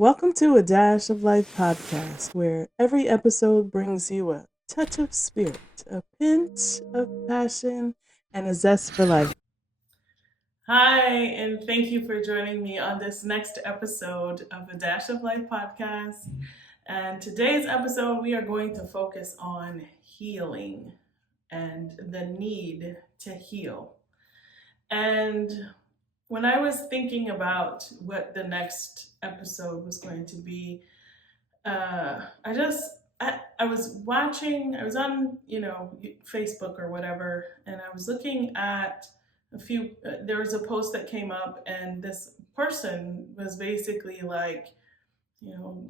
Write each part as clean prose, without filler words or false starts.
Welcome to a Dash of Life podcast, where every episode brings you a touch of spirit, a pinch of passion, and a zest for life. Hi, and thank you for joining me on this next episode of the Dash of Life podcast. And today's episode, we are going to focus on healing and the need to heal. And when I was thinking about what the next episode was going to be, I was watching, I was on, Facebook or whatever, and I was looking at there was a post that came up, and this person was basically like,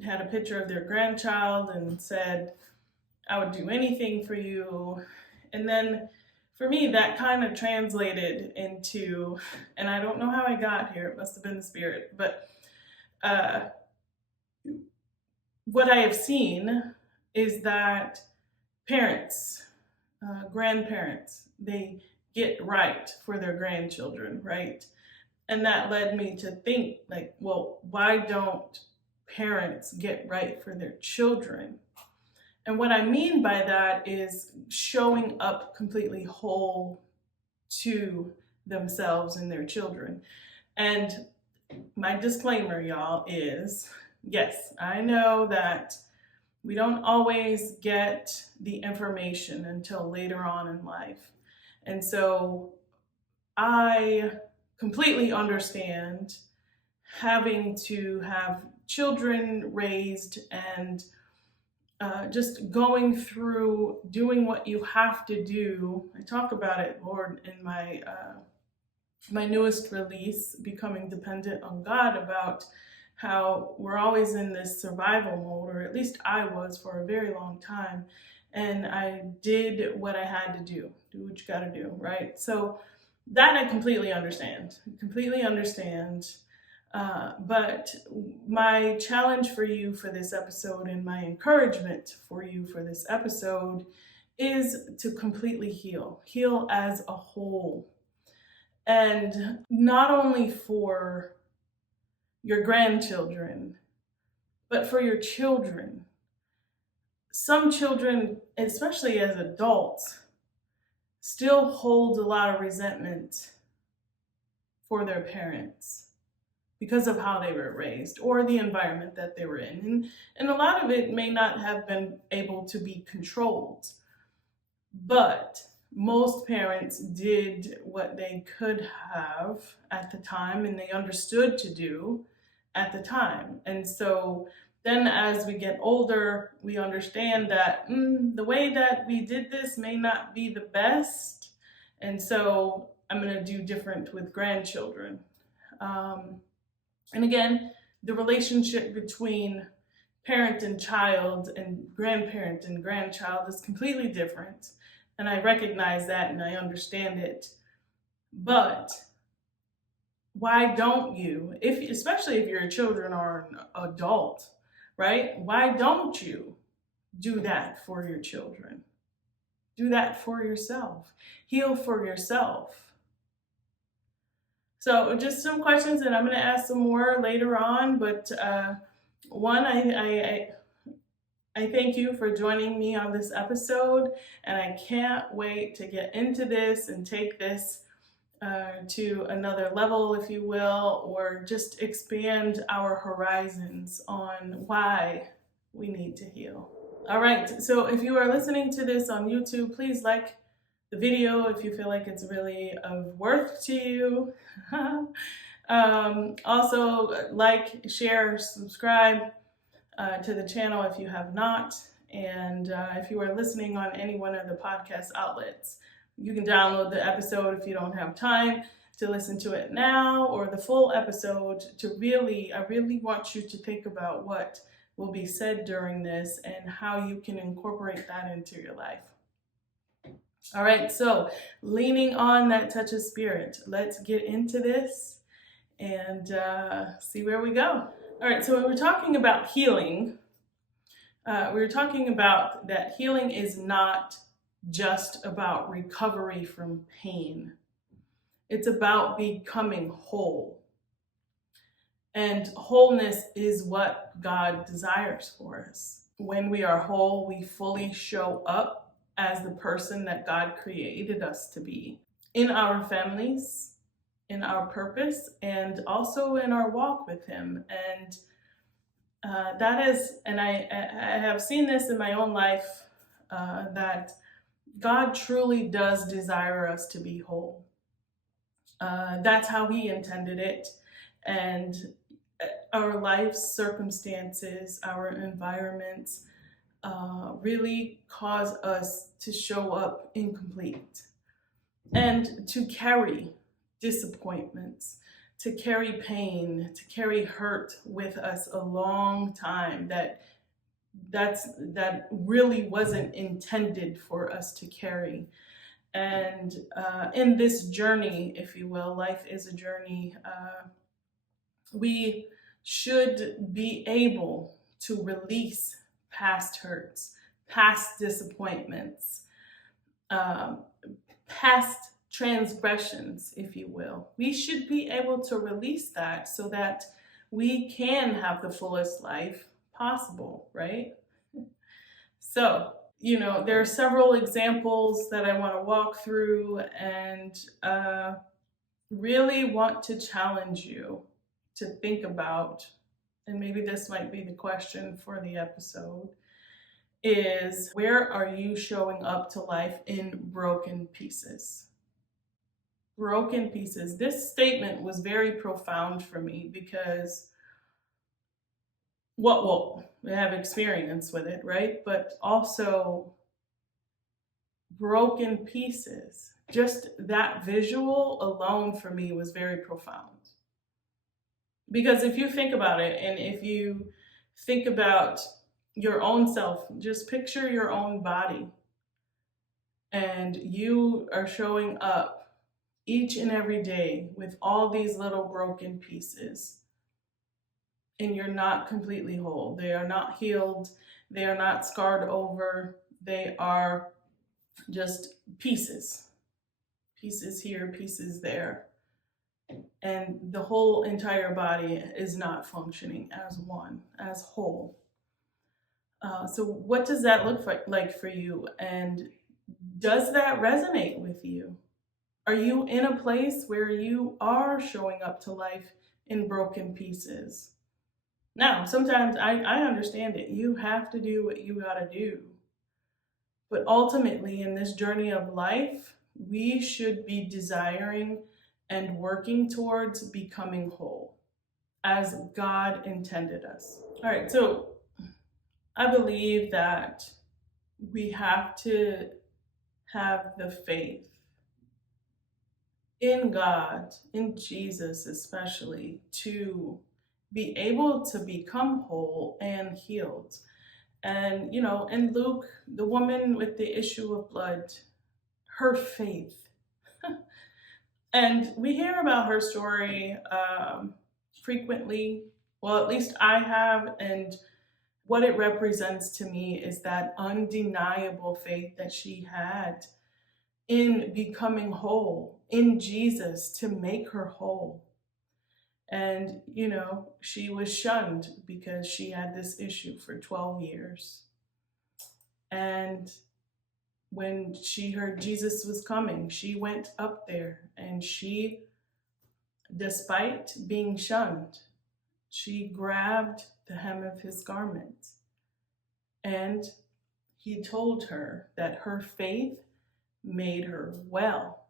had a picture of their grandchild and said, I would do anything for you. And then for me, that kind of translated into, and I don't know how I got here, it must have been the spirit, but uh, what I have seen is that parents, grandparents, they get right for their grandchildren, right? And that led me to think, like, well, why don't parents get right for their children? And what I mean by that is showing up completely whole to themselves and their children. And my disclaimer, y'all, is yes, I know that we don't always get the information until later on in life. And so I completely understand having to have children raised and just going through doing what you have to do. I talk about it, Lord, in my newest release, Becoming Dependent on God, about how we're always in this survival mode, or at least I was for a very long time. And I did what I had to do what you got to do, right? So that I completely understand, completely understand. But my challenge for you for this episode and my encouragement for you for this episode is to completely heal as a whole. And not only for your grandchildren, but for your children. Some children, especially as adults, still hold a lot of resentment for their parents because of how they were raised or the environment that they were in. And a lot of it may not have been able to be controlled, but most parents did what they could have at the time and they understood to do at the time. And so then as we get older, we understand that the way that we did this may not be the best. And so I'm going to do different with grandchildren. And again, the relationship between parent and child and grandparent and grandchild is completely different. And I recognize that and I understand it. But why don't you, especially if your children are an adult, right? Why don't you do that for your children? Do that for yourself. Heal for yourself. So just some questions, and I'm going to ask some more later on. But one, I thank you for joining me on this episode, and I can't wait to get into this and take this to another level, if you will, or just expand our horizons on why we need to heal. All right, so if you are listening to this on YouTube, please like the video if you feel like it's really of worth to you. Also, like, share, subscribe to the channel if you have not. And if you are listening on any one of the podcast outlets, you can download the episode if you don't have time to listen to it now, or the full episode I really want you to think about what will be said during this and how you can incorporate that into your life. All right, so leaning on that touch of spirit, let's get into this and see where we go. All right, so when we're talking about healing, we were talking about that healing is not just about recovery from pain. It's about becoming whole. And wholeness is what God desires for us. When we are whole, we fully show up as the person that God created us to be in our families, in our purpose, and also in our walk with Him. And that is, and I have seen this in my own life, that God truly does desire us to be whole. That's how He intended it. And our life circumstances, our environments, really cause us to show up incomplete and to carry disappointments, to carry pain, to carry hurt with us a long time that really wasn't intended for us to carry. And in this journey, if you will, life is a journey. We should be able to release past hurts, past disappointments, um, past transgressions, if you will. We should be able to release that so that we can have the fullest life possible, right? So, there are several examples that I want to walk through and really want to challenge you to think about, and maybe this might be the question for the episode, is where are you showing up to life in broken pieces? Broken pieces. This statement was very profound for me because well, I have experience with it, right? But also broken pieces. Just that visual alone for me was very profound. Because if you think about it, and if you think about your own self, just picture your own body, and you are showing up each and every day with all these little broken pieces, and you're not completely whole. They are not healed, they are not scarred over, they are just pieces. Pieces here, pieces there. And the whole entire body is not functioning as one, as whole. So, what does that look like for you? And does that resonate with you? Are you in a place where you are showing up to life in broken pieces? Now, sometimes I understand it. You have to do what you got to do. But ultimately, in this journey of life, we should be desiring and working towards becoming whole as God intended us. All right, so I believe that we have to have the faith in God, in Jesus especially, to be able to become whole and healed. And, in Luke, the woman with the issue of blood, her faith. And we hear about her story frequently. Well, at least I have. And what it represents to me is that undeniable faith that she had in becoming whole, in Jesus to make her whole. And, she was shunned because she had this issue for 12 years. And when she heard Jesus was coming, she went up there and she, despite being shunned, she grabbed the hem of his garment. And he told her that her faith made her well.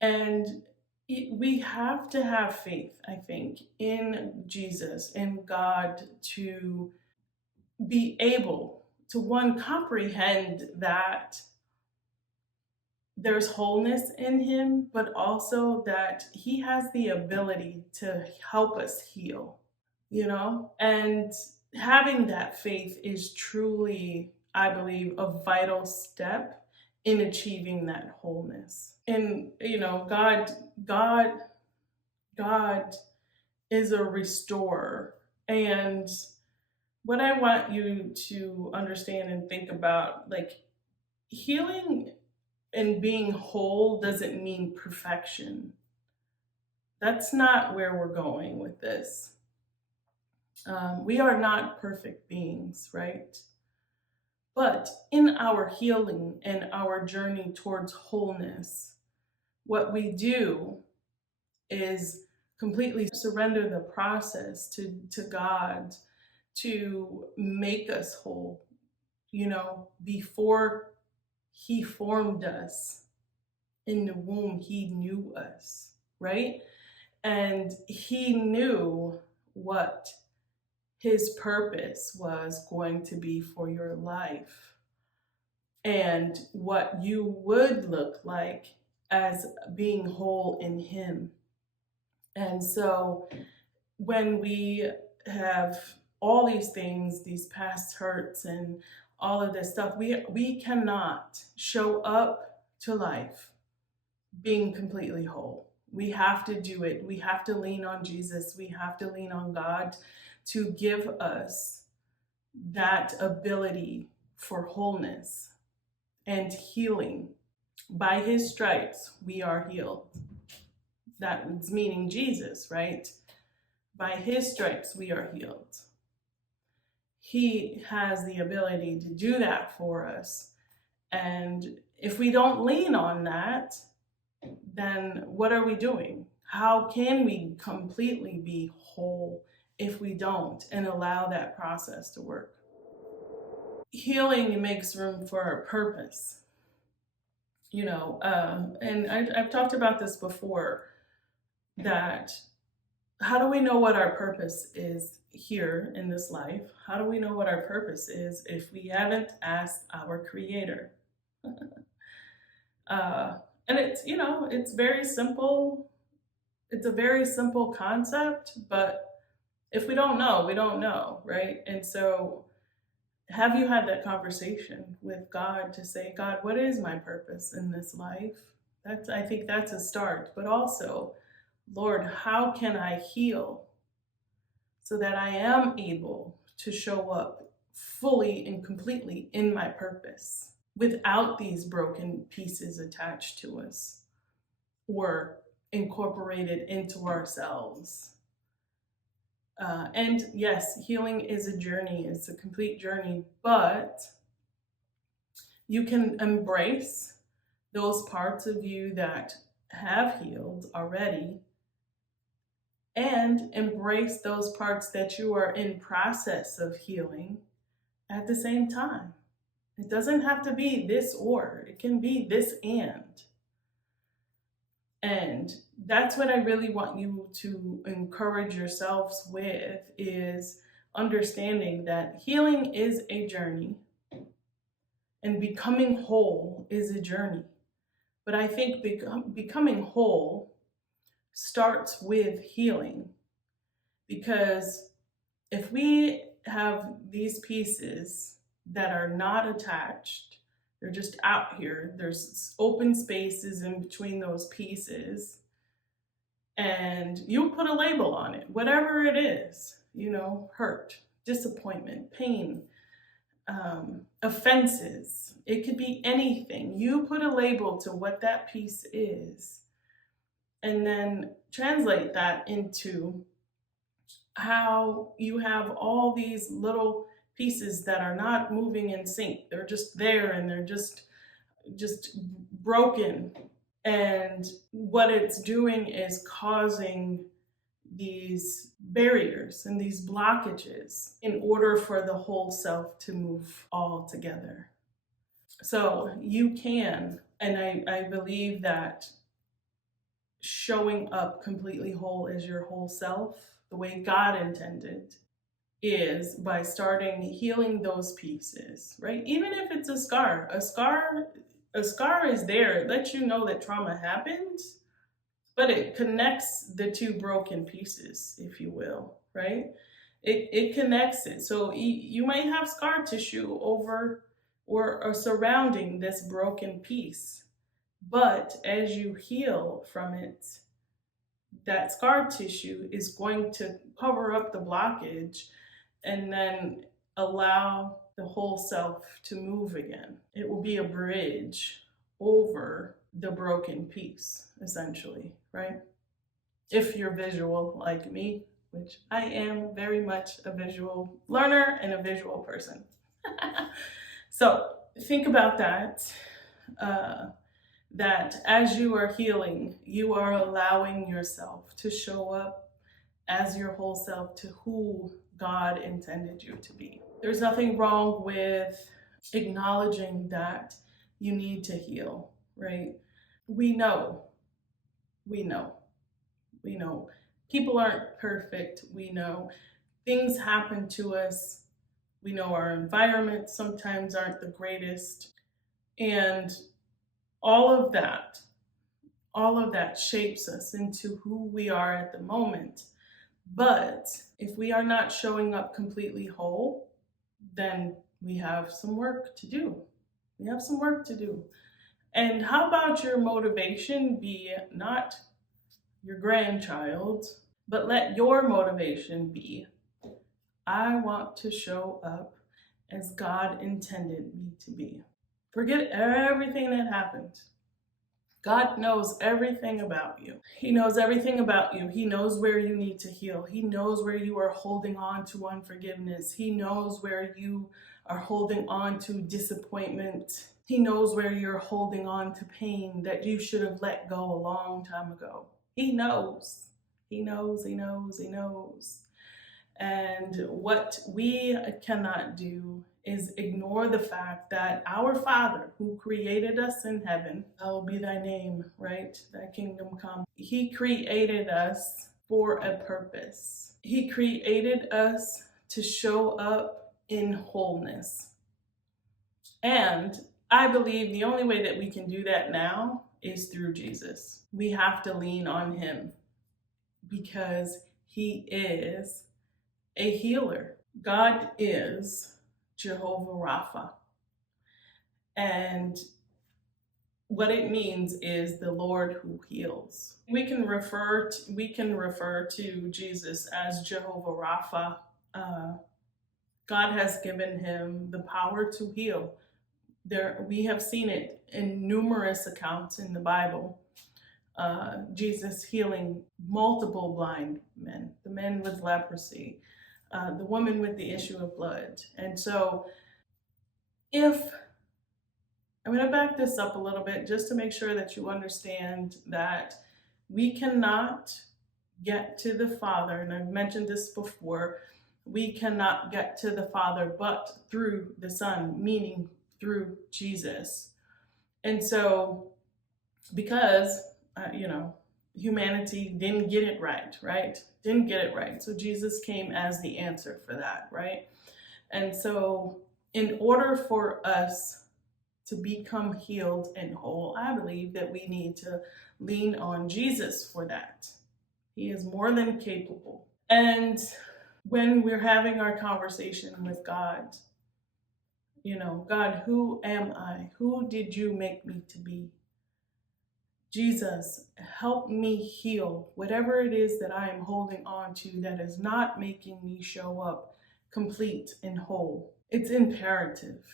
And we have to have faith, I think, in Jesus, in God, to be able to, one, comprehend that there's wholeness in Him, but also that He has the ability to help us heal, And having that faith is truly, I believe, a vital step in achieving that wholeness. And, God God is a restorer. And what I want you to understand and think about, like, healing and being whole doesn't mean perfection. That's not where we're going with this. We are not perfect beings, right? But in our healing and our journey towards wholeness, what we do is completely surrender the process to God to make us whole. Before He formed us in the womb, He knew us, right? And He knew what His purpose was going to be for your life and what you would look like as being whole in Him. And so when we have all these things, these past hurts and all of this stuff, we cannot show up to life being completely whole. We have to do it. We have to lean on Jesus. We have to lean on God to give us that ability for wholeness and healing. By His stripes, we are healed. That's meaning Jesus, right? By His stripes, we are healed. He has the ability to do that for us. And if we don't lean on that, then what are we doing? How can we completely be whole if we don't and allow that process to work? Healing makes room for our purpose. And I've talked about this before, that how do we know what our purpose is here in this life? How do we know what our purpose is if we haven't asked our Creator? And it's very simple. It's a very simple concept, but if we don't know, we don't know, right? And so, have you had that conversation with God to say, God, what is my purpose in this life? I think that's a start. But also, Lord, how can I heal so that I am able to show up fully and completely in my purpose without these broken pieces attached to us or incorporated into ourselves? And yes, healing is a journey, it's a complete journey, but you can embrace those parts of you that have healed already and embrace those parts that you are in process of healing at the same time. It doesn't have to be this or, it can be this and. And that's what I really want you to encourage yourselves with, is understanding that healing is a journey and becoming whole is a journey. But I think becoming whole starts with healing, because if we have these pieces that are not attached, they're just out here, there's open spaces in between those pieces, and you put a label on it, whatever it is, hurt, disappointment, pain, offenses, it could be anything. You put a label to what that piece is, and then translate that into how you have all these little pieces that are not moving in sync. They're just there and they're just broken. And what it's doing is causing these barriers and these blockages in order for the whole self to move all together. So you can, and I believe that showing up completely whole as your whole self, the way God intended, is by starting healing those pieces, right? Even if it's a scar is there. It lets you know that trauma happened, but it connects the two broken pieces, if you will, right? It connects it. So you might have scar tissue over or surrounding this broken piece, but as you heal from it, that scar tissue is going to cover up the blockage and then allow the whole self to move again. It will be a bridge over the broken piece, essentially, right? if you're visual like me, which I am very much a visual learner and a visual person. So think about that. Uh, that as you are healing, you are allowing yourself to show up as your whole self to who God intended you to be. There's nothing wrong with acknowledging that you need to heal, right? We know, we know, we know. People aren't perfect. We know things happen to us. We know our environments sometimes aren't the greatest. And all of that, all of that shapes us into who we are at the moment. But if we are not showing up completely whole, then we have some work to do. We have some work to do. And how about your motivation be not your grandchild, but let your motivation be, I want to show up as God intended me to be. Forget everything that happened. God knows everything about you. He knows everything about you. He knows where you need to heal. He knows where you are holding on to unforgiveness. He knows where you are holding on to disappointment. He knows where you're holding on to pain that you should have let go a long time ago. He knows. He knows, he knows, he knows. And what we cannot do is ignore the fact that our Father, who created us in heaven, hallowed be thy name, right? Thy kingdom come. He created us for a purpose. He created us to show up in wholeness. And I believe the only way that we can do that now is through Jesus. We have to lean on him because he is a healer. God is Jehovah Rapha. And what it means is the Lord who heals. We can refer to Jesus as Jehovah Rapha. God has given him the power to heal. We have seen it in numerous accounts in the Bible. Jesus healing multiple blind men, the men with leprosy, the woman with the issue of blood. And so if I'm going to back this up a little bit just to make sure that you understand that we cannot get to the Father, and I've mentioned this before, we cannot get to the Father but through the Son, meaning through Jesus. And so, because, humanity didn't get it right? Didn't get it right. So Jesus came as the answer for that, right? And so, in order for us to become healed and whole, I believe that we need to lean on Jesus for that. He is more than capable. And when we're having our conversation with God, God, who am I? Who did you make me to be? Jesus, help me heal whatever it is that I am holding on to that is not making me show up complete and whole. It's imperative,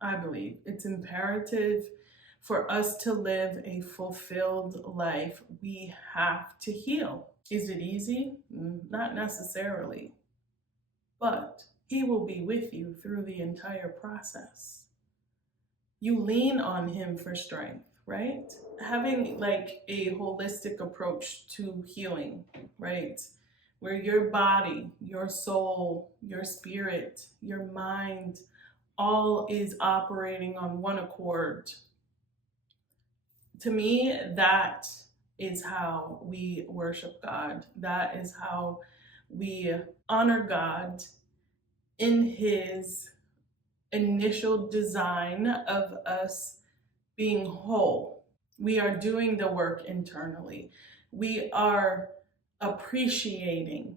I believe. It's imperative for us to live a fulfilled life. We have to heal. Is it easy? Not necessarily. But he will be with you through the entire process. You lean on him for strength, right? Having like a holistic approach to healing, right? Where your body, your soul, your spirit, your mind, all is operating on one accord. To me, that is how we worship God. That is how we honor God in his initial design of us being whole. We are doing the work internally. We are appreciating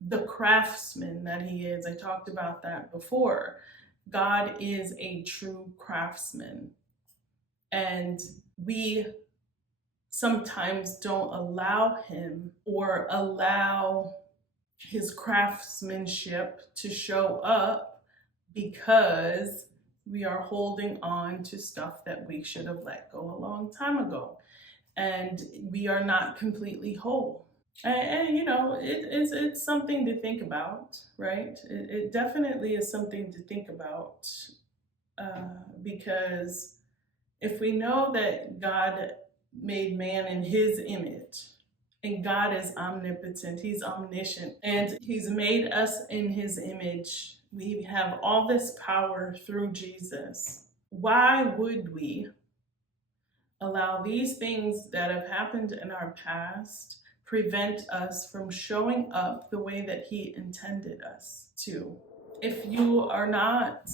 the craftsman that he is. I talked about that before. God is a true craftsman. And we sometimes don't allow him or allow his craftsmanship to show up because we are holding on to stuff that we should have let go a long time ago. and we are not completely whole. And it's something to think about, right? It definitely is something to think about, because if we know that God made man in his image, and God is omnipotent, he's omniscient, and he's made us in his image, we have all this power through Jesus. Why would we allow these things that have happened in our past prevent us from showing up the way that he intended us to? If you are not,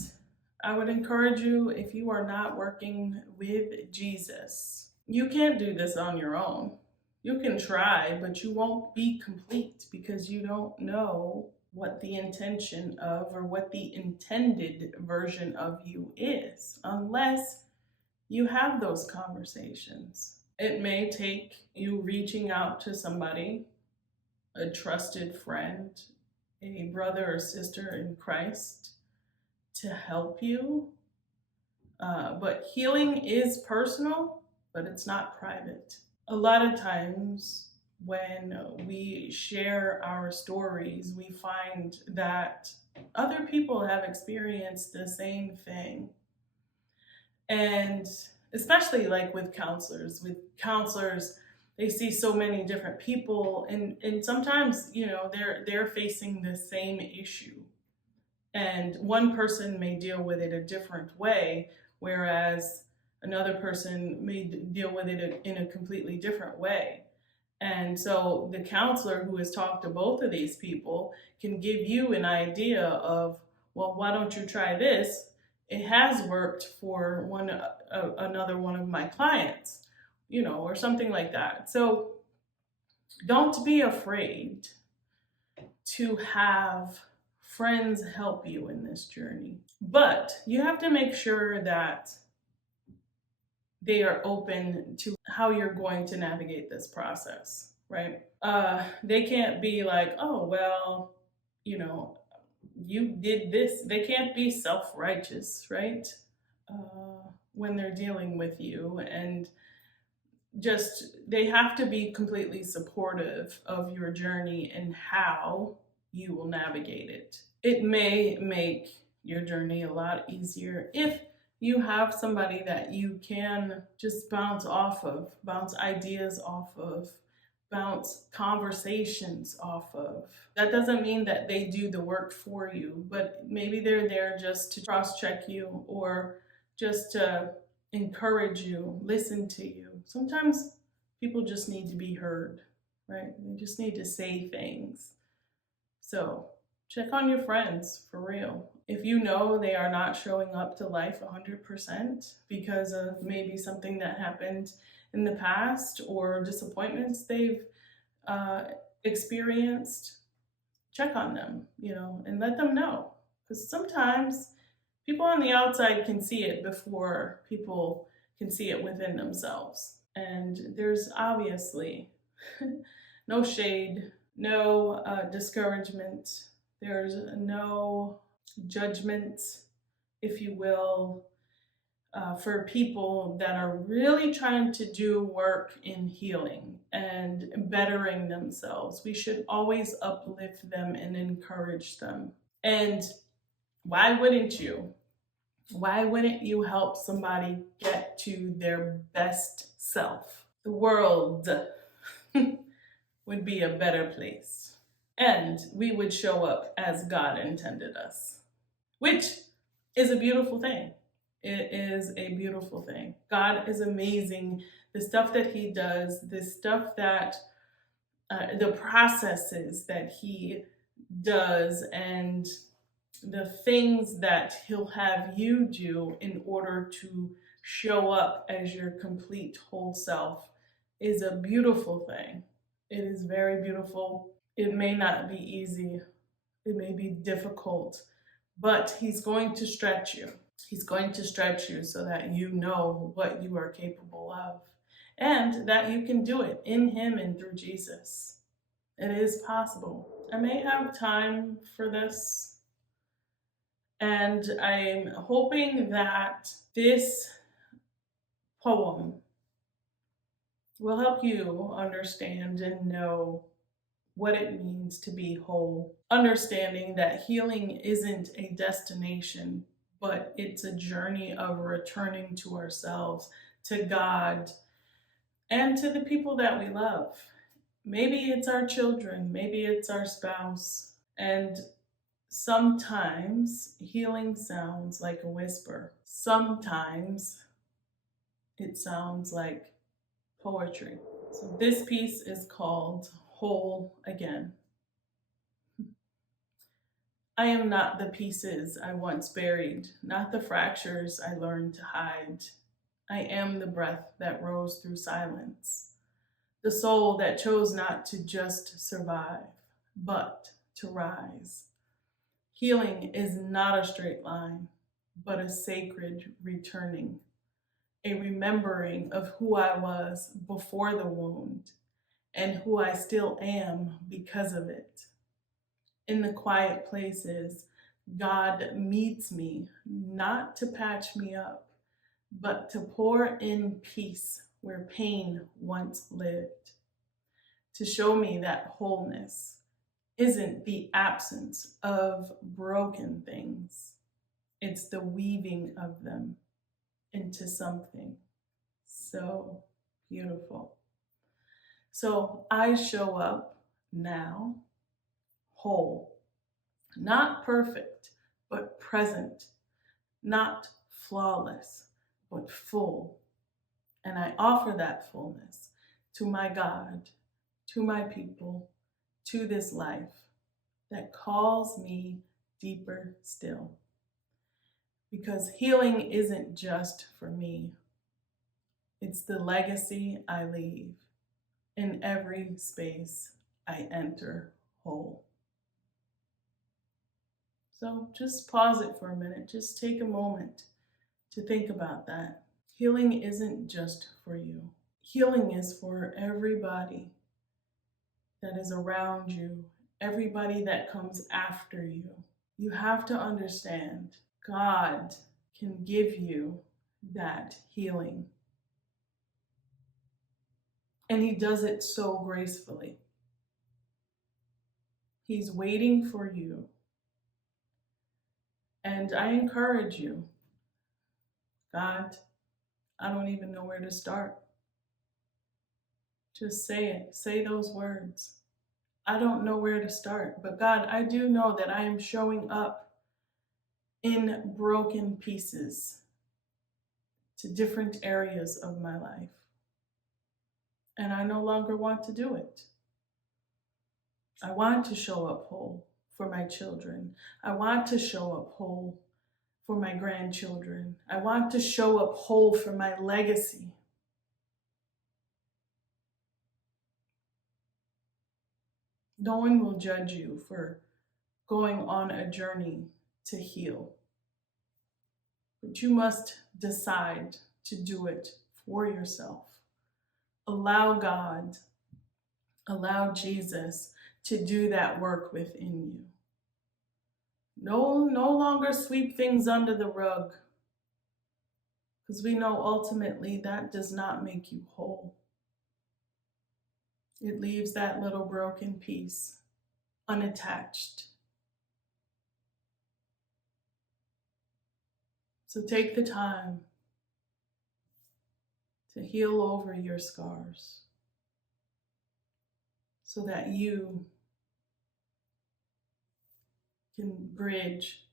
I would encourage you, if you are not working with Jesus, you can't do this on your own. You can try, but you won't be complete because you don't know what the intention of or what the intended version of you is unless you have those conversations. It may take you reaching out to somebody, a trusted friend, a brother or sister in Christ, to help you. But healing is personal, but it's not private. A lot of times when we share our stories, we find that other people have experienced the same thing. And especially like with counselors, they see so many different people, and sometimes, they're facing the same issue, and one person may deal with it a different way, whereas another person may deal with it in a completely different way. And so the counselor who has talked to both of these people can give you an idea of, well, why don't you try this? It has worked for another one of my clients, or something like that. So don't be afraid to have friends help you in this journey. But you have to make sure that they are open to how you're going to navigate this process, right? They can't be like, oh, well, you know, you did this. They can't be self righteous, right? When they're dealing with you. And just, they have to be completely supportive of your journey and how you will navigate it. It may make your journey a lot easier if you have somebody that you can just bounce ideas off of, bounce conversations off of. That doesn't mean that they do the work for you, but maybe they're there just to cross check you, or just to encourage you, listen to you. Sometimes people just need to be heard, right? They just need to say things. So check on your friends for real. If you know they are not showing up to life 100% because of maybe something that happened in the past or disappointments they've uh, experienced, check on them, and let them know. Because sometimes people on the outside can see it before people can see it within themselves. And there's obviously no shade, no discouragement, there's no judgment, if you will, for people that are really trying to do work in healing and bettering themselves. We should always uplift them and encourage them. And why wouldn't you? Why wouldn't you help somebody get to their best self? The world would be a better place. And we would show up as God intended us, which is a beautiful thing. It is a beautiful thing. God is amazing. The stuff that he does, the stuff that, the processes that he does, and the things that he'll have you do in order to show up as your complete whole self is a beautiful thing. It is very beautiful. It may not be easy, it may be difficult, but he's going to stretch you. He's going to stretch you so that you know what you are capable of, and that you can do it in him and through Jesus. It is possible. I may have time for this, and I'm hoping that this poem will help you understand and know what it means to be whole. Understanding that healing isn't a destination, but it's a journey of returning to ourselves, to God, and to the people that we love. Maybe it's our children, maybe it's our spouse. And sometimes healing sounds like a whisper. Sometimes it sounds like poetry. So this piece is called Whole Again. I am not the pieces I once buried, not the fractures I learned to hide. I am the breath that rose through silence, the soul that chose not to just survive, but to rise. Healing is not a straight line, but a sacred returning, a remembering of who I was before the wound and who I still am because of it. In the quiet places, God meets me, not to patch me up, but to pour in peace where pain once lived, to show me that wholeness isn't the absence of broken things, it's the weaving of them into something so beautiful. So I show up now whole, not perfect, but present, not flawless, but full. And I offer that fullness to my God, to my people, to this life that calls me deeper still. Because healing isn't just for me, it's the legacy I leave in every space I enter whole. So just pause it for a minute. Just take a moment to think about that. Healing isn't just for you. Healing is for everybody that is around you, everybody that comes after you. You have to understand God can give you that healing. And He does it so gracefully. He's waiting for you. And I encourage you, God, I don't even know where to start. Just say it. Say those words. I don't know where to start, but God, I do know that I am showing up in broken pieces to different areas of my life. And I no longer want to do it. I want to show up whole for my children. I want to show up whole for my grandchildren. I want to show up whole for my legacy. No one will judge you for going on a journey to heal. But you must decide to do it for yourself. Allow God, allow Jesus to do that work within you. No longer sweep things under the rug, because we know ultimately that does not make you whole. It leaves that little broken piece unattached. So take the time to heal over your scars so that you can bridge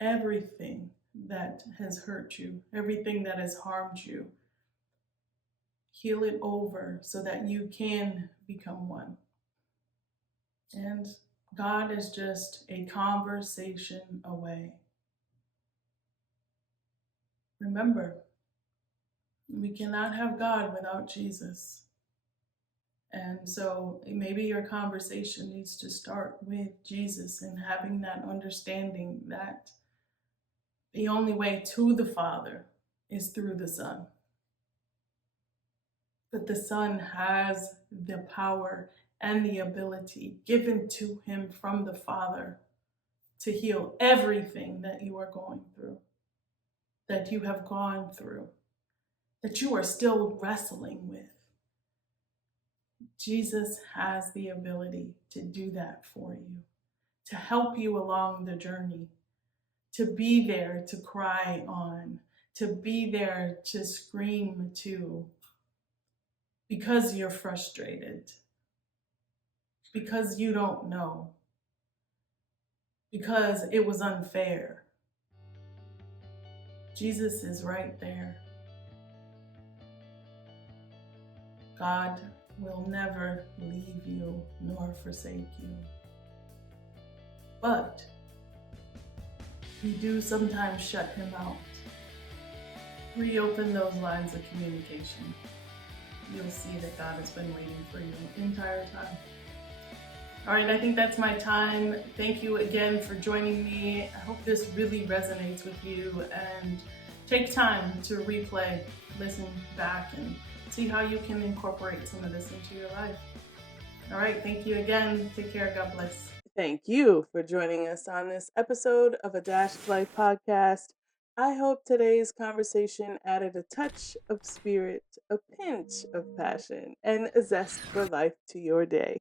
everything that has hurt you, everything that has harmed you. Heal it over so that you can become one. And God is just a conversation away. Remember, we cannot have God without Jesus. And so maybe your conversation needs to start with Jesus and having that understanding that the only way to the Father is through the Son. But the Son has the power and the ability given to him from the Father to heal everything that you are going through, that you have gone through, that you are still wrestling with. Jesus has the ability to do that for you, to help you along the journey, to be there to cry on, to be there to scream to, because you're frustrated, because you don't know, because it was unfair. Jesus is right there. God will never leave you nor forsake you. But we do sometimes shut him out. Reopen those lines of communication. You'll see that God has been waiting for you the entire time. All right, I think that's my time. Thank you again for joining me. I hope this really resonates with you, and take time to replay, listen back, and see how you can incorporate some of this into your life. All right, thank you again. Take care. God bless. Thank you for joining us on this episode of A Dash of Life podcast. I hope today's conversation added a touch of spirit, a pinch of passion, and a zest for life to your day.